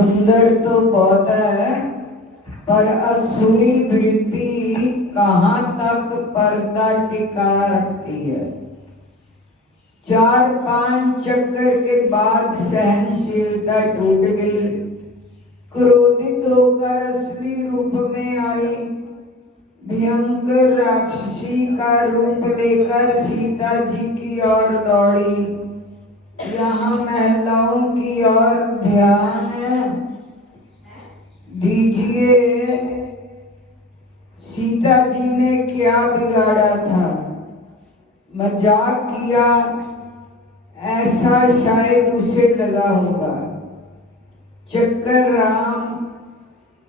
सुंदर तो बहुत है, पर असुरी वृत्ति कहाँ तक पर्दा टिका रखती है। 4-5 चक्कर के बाद सहनशीलता टूट गई। क्रोधित होकर असली रूप में आई। भयंकर राक्षसी का रूप लेकर सीता जी की ओर दौड़ी। यहाँ महिलाओं की ओर ध्यान दीजिए। सीता जी ने क्या बिगाड़ा था? मजाक किया, ऐसा शायद उसे लगा होगा। चक्कर राम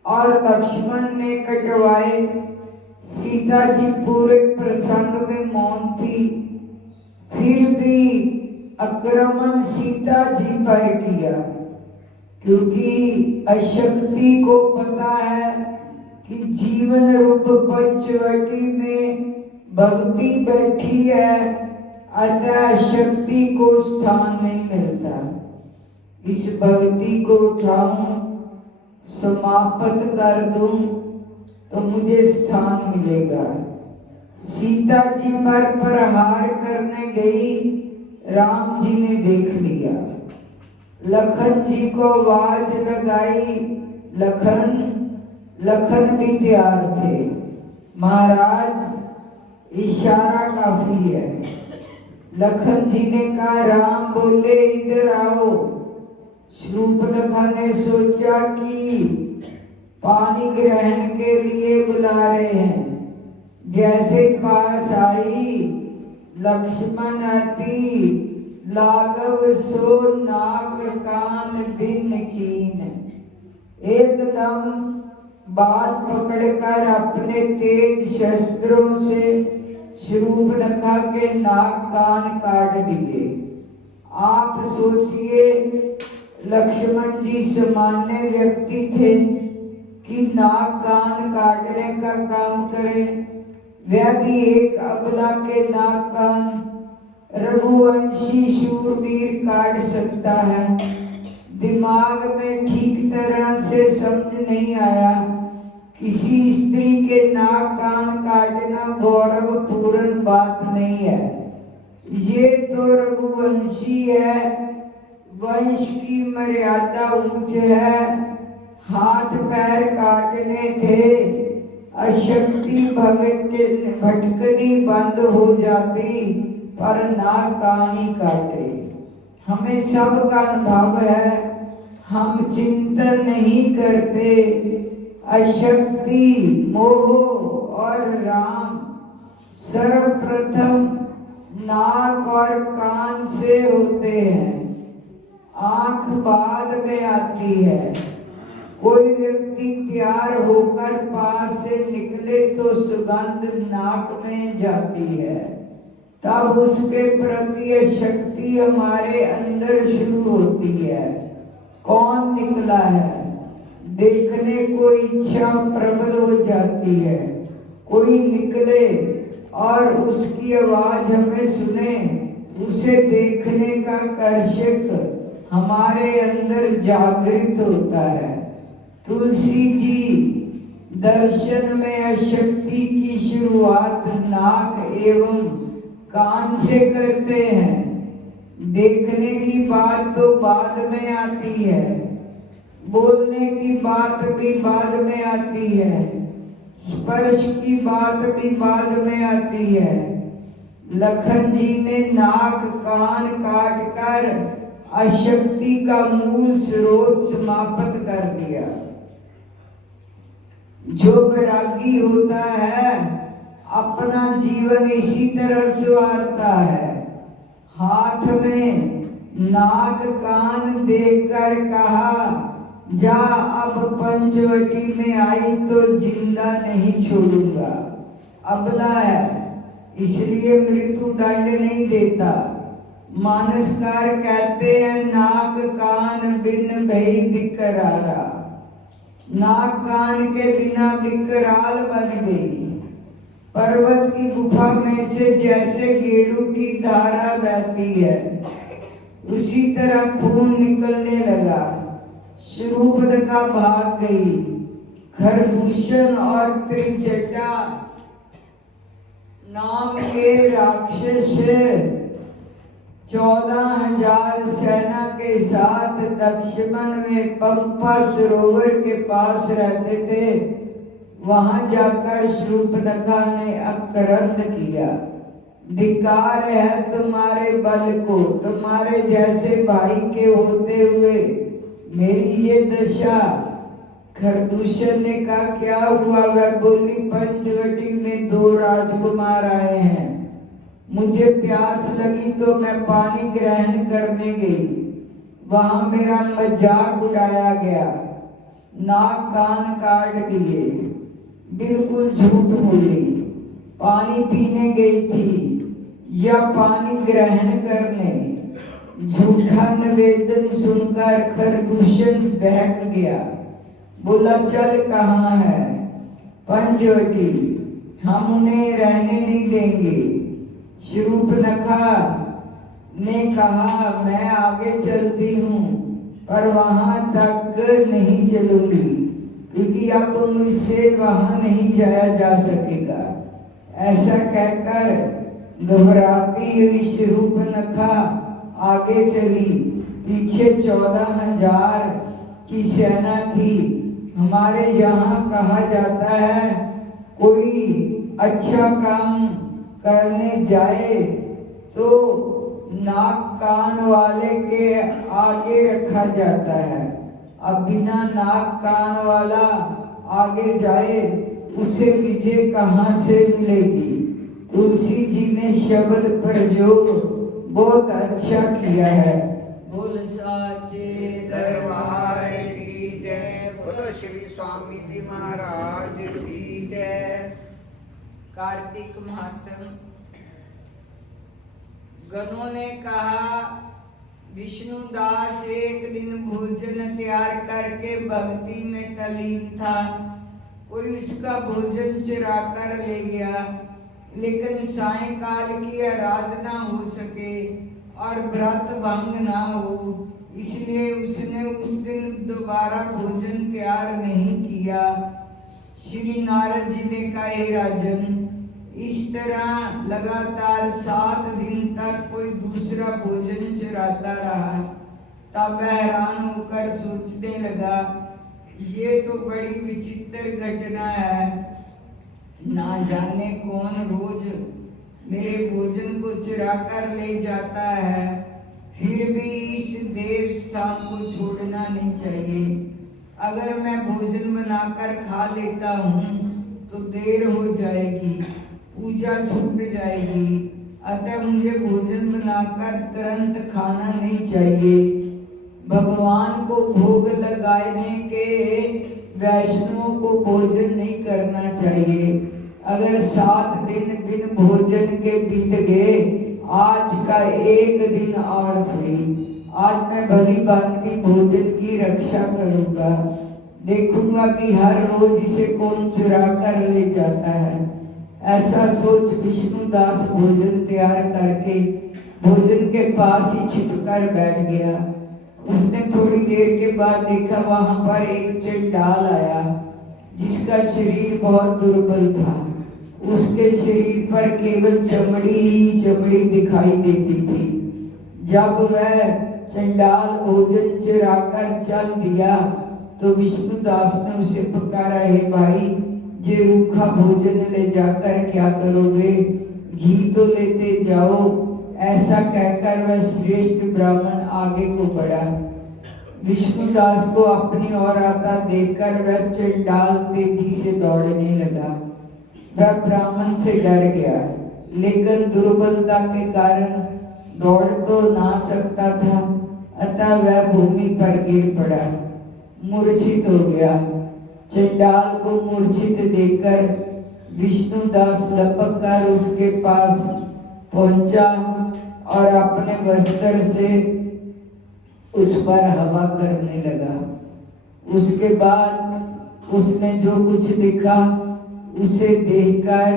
और लक्ष्मण ने कटवाए। सीता जी पूरे प्रसंग में मौन थी। फिर भी आक्रमण सीता जी पर किया, क्योंकि अशक्ति को पता है कि जीवन रूप पंचवटी में भक्ति बैठी है, अतः शक्ति को स्थान नहीं मिलता। इस भक्ति को उठाऊं, समाप्त कर दूं तो मुझे स्थान मिलेगा। सीता जी पर प्रहार करने गई, राम जी ने देख लिया। लखन जी को आवाज लगाई, लखन भी तैयार थे। महाराज, इशारा काफी है। लखन जी ने कहा, राम बोले इधर आओ। शूर्पणखा ने सोचा कि पानी ग्रहण के लिए बुला रहे हैं। जैसे पास आई, लक्ष्मण अति लाघव सो नाक कान बिन कीन। एकदम बाल पकड़कर अपने तेज शस्त्रों से शूर्पणखा के नाक कान काट दिए। आप सोचिए, लक्ष्मण जी सामान्य व्यक्ति थे कि नाक कान काटने का काम करें, वह भी एक अबला के नाक कान। रघुवंशी शूरवीर काट सकता है। दिमाग में ठीक तरह से समझ नहीं आया। किसी स्त्री के नाक कान काटना गौरवपूर्ण बात नहीं है। ये तो रघुवंशी है, वंश की मर्यादा ऊंच है। हाथ पैर काटने थे, अशक्ति भटकनी बंद हो जाती, पर नाक कान ही काटे। हमें सब का अनुभव है, हम चिंतन नहीं करते। अशक्ति, मोह और राम सर्वप्रथम नाक और कान से होते हैं। आंख बाद में आती है। कोई व्यक्ति तैयार होकर पास से निकले तो सुगंध नाक में जाती है, तब उसके प्रति शक्ति हमारे अंदर शुरू होती है। कौन निकला है, देखने को इच्छा प्रबल हो जाती है। कोई निकले और उसकी आवाज हमें सुने, उसे देखने का कर्षक हमारे अंदर जागृत होता है। तुलसी जी दर्शन में अशक्ति की शुरुआत नाक एवं कान से करते हैं। देखने की बात तो बाद में आती है, बोलने की बात भी बाद में आती है, स्पर्श की बात भी बाद में आती है। लखन जी ने नाक कान काट कर अशक्ति का मूल स्रोत समाप्त कर दिया। जो वैरागी होता है, अपना जीवन इसी तरह संवारता है। हाथ में नाक कान देखकर कहा, जा अब पंचवटी में आई तो जिंदा नहीं छोड़ूंगा। अबला है, इसलिए मृत्यु दंड नहीं देता। मानसकार कहते हैं, नाक कान बिन भई विकरारा। नाक कान के बिना विकराल बन गई। पर्वत की गुफा में से जैसे गेरू की धारा बहती है, उसी तरह खून निकलने लगा। शूर्पणखा भाग गई। खरदूषण और त्रिजटा नाम के राक्षस 14,000 सेना के साथ दक्षिण में पंपा सरोवर के पास रहते थे। वहां जाकर शूर्पणखा ने आक्रंद किया। धिक्कार है तुम्हारे बल को, तुम्हारे जैसे भाई के होते हुए मेरी ये दशा। खरदूषण ने कहा क्या हुआ? वह बोली पंचवटी में 2 राजकुमार आए हैं। मुझे प्यास लगी तो मैं पानी ग्रहण करने गई। वहां मेरा मजाक उड़ाया गया, नाक कान काट दिए, बिल्कुल झूठ बोली। पानी पीने गई थी या पानी ग्रहण करने। झूठा निवेदन सुनकर खरदूषण बहक गया, बोला चल कहाँ है? पंचवटी, हम उन्हें रहने नहीं देंगे। शूर्पणखा ने कहा मैं आगे चलती हूँ, पर वहां तक नहीं चलूंगी, क्योंकि अब मुझसे वहां नहीं जाया जा सकेगा। ऐसा कहकर घबराती हुई शूर्पणखा आगे चली। पीछे 14,000 की सेना थी। हमारे यहाँ कहा जाता है कोई अच्छा काम करने जाए तो नाक कान वाले के आगे रखा जाता है। अब बिना नाक कान वाला आगे जाए उसे विजय कहाँ से मिलेगी? तुलसी जी ने शब्द प्रयोग बहुत अच्छा किया है। बोल साचे दरबार की जय, बोलो श्री स्वामी जी महाराज की जय। कार्तिक महात्म। गणों ने कहा विष्णुदास एक दिन भोजन तैयार करके भक्ति में तल्लीन था। कोई उसका भोजन चुरा कर ले गया, लेकिन सायंकाल की आराधना हो सके और व्रत भंग ना हो, इसलिए उसने उस दिन दोबारा भोजन तैयार नहीं किया। श्री नारद जी ने कहा हे राजन, इस तरह लगातार 7 दिन तक कोई दूसरा भोजन चुराता रहा। तब हैरान होकर सोचने लगा ये तो बड़ी विचित्र घटना है। ना जाने कौन रोज मेरे भोजन को चुरा कर ले जाता है, फिर भी इस देव स्थान को छोड़ना नहीं चाहिए। अगर मैं भोजन बनाकर खा लेता हूँ तो देर हो जाएगी, पूजा छूट जाएगी। अतः मुझे भोजन बनाकर तुरंत खाना नहीं चाहिए। भगवान को भोग लगाने के वैष्णवों को भोजन नहीं करना चाहिए। अगर 7 दिन बिन भोजन के बीत गए, आज का एक दिन और सही, आज मैं भली भांति भोजन की रक्षा करूंगा। देखूंगा कि हर रोज इसे कौन चुरा कर ले जाता है। ऐसा सोच विष्णुदास भोजन तैयार करके भोजन के पास ही छिपकर बैठ गया। उसने थोड़ी देर के बाद देखा वहां पर एक चंडाल आया, जिसका शरीर बहुत दुर्बल था। उसके शरीर पर केवल चमड़ी ही चमड़ी दिखाई देती थी। जब वह चंडाल भोजन चुराकर चल दिया तो विष्णुदास ने उसे पुकारा, हे भाई, ये रूखा भोजन ले जाकर क्या करोगे? घी तो लेते जाओ। ऐसा कहकर वह श्रेष्ठ ब्राह्मण आगे को बढ़ा। विष्णुदास को अपनी ओर आता देखकर वह चंडाल तेजी से दौड़ने लगा। वह ब्राह्मण से डर गया, लेकिन दुर्बलता के कारण दौड़ तो ना सकता था। अतः वह भूमि पर गिर पड़ा, मूर्छित हो गया। चंडाल को मूर्छित देखकर विष्णुदास लपक कर उसके पास पहुंचा और अपने वस्त्र से उस पर हवा करने लगा। उसके बाद उसने जो कुछ देखा उसे देखकर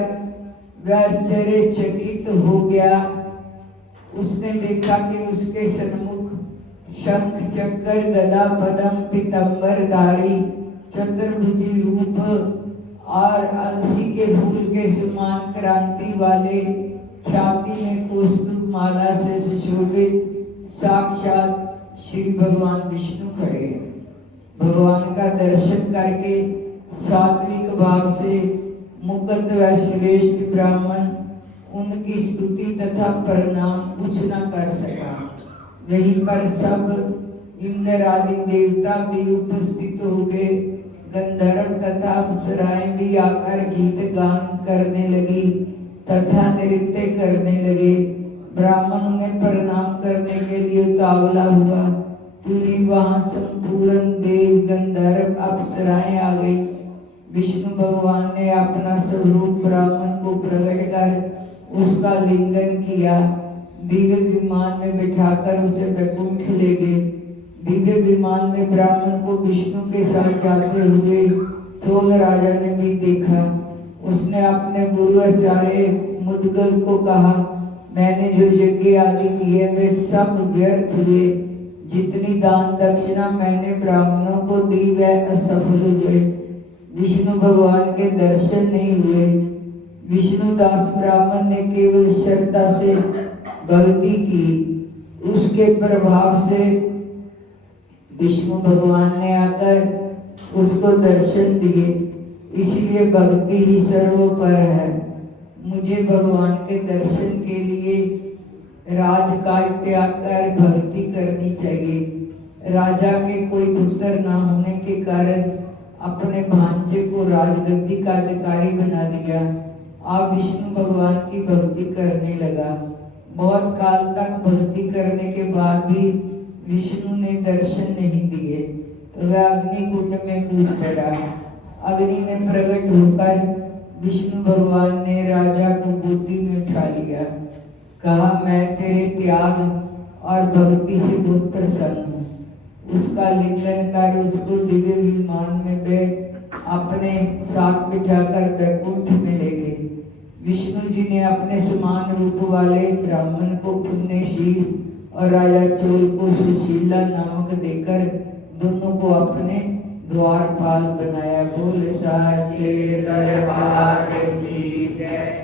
वह आश्चर्यचकित हो गया। उसने देखा कि उसके सन्मुख शंख चक्र गदा पदम पीतंबरधारी, चतुर्भुजी रूप और अलसी के फूल के समान क्रांति वाले, छाती में कौस्तुभ माला से सुशोभित साक्षात श्री भगवान विष्णु खड़े हैं। भगवान का दर्शन करके सात्विक भाव से मुकुट व श्रेष्ठ ब्राह्मण उनकी स्तुति तथा प्रणाम कुछ न कर सका। वहीं पर सब इंद्र आदि देवता भी उपस्थित हो गए। गंधर्व तथा अप्सराएं भी आकर गीत गान करने लगी तथा नृत्य करने लगे। ब्राह्मण उन्हें प्रणाम करने के लिए उतावला हुआ। पूरी वहां संपूर्ण देव गंधर्व अप्सराएं आ गई। विष्णु भगवान ने अपना स्वरूप ब्राह्मण को प्रकट कर उसका लिंगन किया। दिव्य विमान में बिठाकर उसे वैकुंठ ले गए। दिव्य विमान में ब्राह्मण को विष्णु के साथ जाते हुए चोल राजा ने भी देखा। उसने अपने गुरु आचार्य मुद्गल को कहा, मैंने जो यज्ञ आदि किए वे सब व्यर्थ हुए। जितनी दान दक्षिणा मैंने ब्राह्मणों को दी वह असफल हुए। विष्णु भगवान के दर्शन नहीं हुए। विष्णुदास ब्राह्मण ने केवल श्रद्धा से भक्ति की। उसके प्रभाव से विष्णु भगवान ने आकर उसको दर्शन दिए। इसलिए भक्ति ही सर्वोपर है। मुझे भगवान के दर्शन के लिए राजकाज त्याग कर भक्ति करनी चाहिए। राजा के कोई पुत्र न होने के कारण अपने भांजे को राजगद्दी का अधिकारी बना दिया। आप विष्णु भगवान की भक्ति करने लगा। बहुत काल तक भक्ति करने के बाद भी विष्णु ने दर्शन नहीं दिए तो वह अग्नि कुंड में कूद पड़ा। अग्नि में प्रकट होकर विष्णु भगवान ने राजा को गोदी में उठा लिया। कहा, मैं तेरे त्याग और भक्ति से बहुत प्रसन्न हूँ। उसका लिंगन कर उसको दिव्य विमान में वे अपने साथ बिठाकर वैकुंठ में ले गए। विष्णु जी ने अपने समान रूप वाले ब्राह्मण को पुण्यशील और राजा चोल को सुशीला नामक देकर दोनों को अपने द्वारपाल बनाया। बोले साचे दरबार की जय।